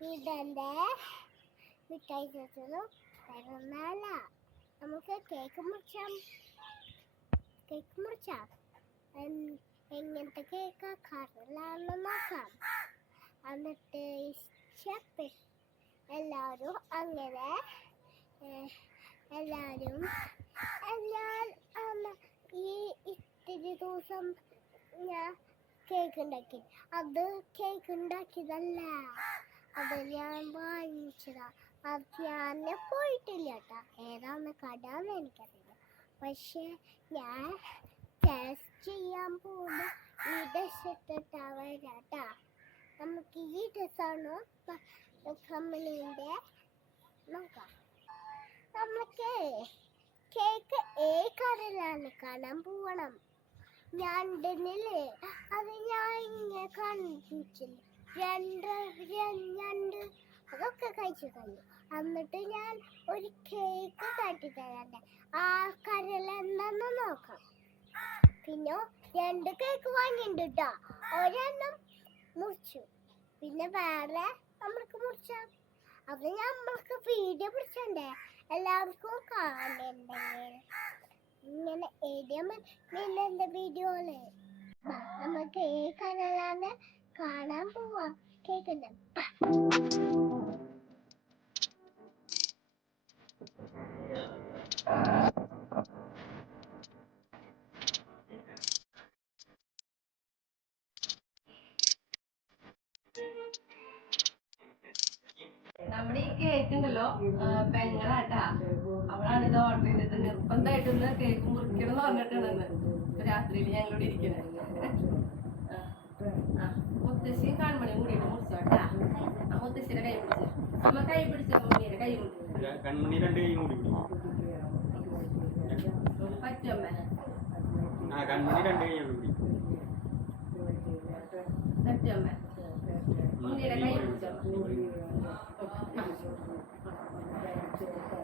ഇതെന്റെ മിഠായി ചേച്ചത് പിറന്നാള നമുക്ക് കേക്ക് മുറിച്ചാം. കേക്ക് മുറിച്ചാം? എങ്ങനത്തെ കേക്ക് കറലാണെന്ന് നോക്കാം. എന്നിട്ട് ഇഷ്ടപ്പെ എല്ലാവരും അങ്ങനെ എല്ലാവരും എല്ലാ ഈ ഇത്തിരി ദിവസം ഞാൻ കേക്ക് ഉണ്ടാക്കി. അത് കേക്ക് ഉണ്ടാക്കിയതല്ല. അത് ഞാൻ വാങ്ങിച്ചതാ. അത് ഞാൻ പോയിട്ടില്ല കേട്ടാ ഏതാന്ന് കട എന്ന് എനിക്കറിയില്ല. പക്ഷെ ഞാൻ ടെസ്റ്റ് ചെയ്യാൻ പോകുമ്പോൾ ഈ ഡ്രസ് നമുക്ക് ഈ ഡ്രസ്സാണ് കമ്പനീന്റെ നോക്കാം നമുക്ക് കേക്ക് ഏ കടലാണ് കാണാൻ പോവണം. ഞാൻ ഉണ്ടെന്നില്ലേ? കണ്ടിട്ടില്ല. രണ്ട് രണ്ട്. അതൊക്കെ കഴിച്ചു കഴിഞ്ഞു. എന്നിട്ട് ഞാൻ ഒരു കേക്ക് കാട്ടിത്തരാണ്ട് ആ കരൽ എന്താന്ന് നോക്കാം. പിന്നെ രണ്ട് കേക്ക് വാങ്ങിയിട്ടുണ്ട് കേട്ടോ ഒരെണ്ണം മുറിച്ചു. പിന്നെ വേറെ നമ്മൾക്ക് മുറിച്ചാം. അത് നമ്മൾക്ക് വീഡിയോ പിടിച്ചണ്ടേ എല്ലാവർക്കും കാണണ്ടെങ്കിൽ ഇങ്ങനെ എഴുതിയാൽ പിന്നെ എന്റെ വീഡിയോയിൽ നമ്മുടെ ഈ കേക്ക് ഉണ്ടല്ലോ പെങ്ങളാട്ടാ. അവളാണ് ഇത് ഓർഡർ ചെയ്തിട്ട് നിർബന്ധമായിട്ടൊന്ന് കേക്ക് മുറിക്കണം എന്ന് പറഞ്ഞിട്ടുണ്ടെന്ന് രാത്രിയിൽ ഞങ്ങളോട് ഇരിക്കണേ. മുത്തശ്ശി കൺമണിയും കൂടിയിട്ട് മുറിച്ചോട്ടാ. ആ മുത്തശ്ശിയുടെ കൈ പിടിച്ച്. അമ്മ കൈ പിടിച്ച? മമ്മിയുടെ കൈ മുറിച്ചു. പറ്റുമ്മ. പറ്റുമ്മ മമ്മീടെ കൈ പിടിച്ചമ്മ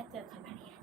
আচ্ছা আচ্ছা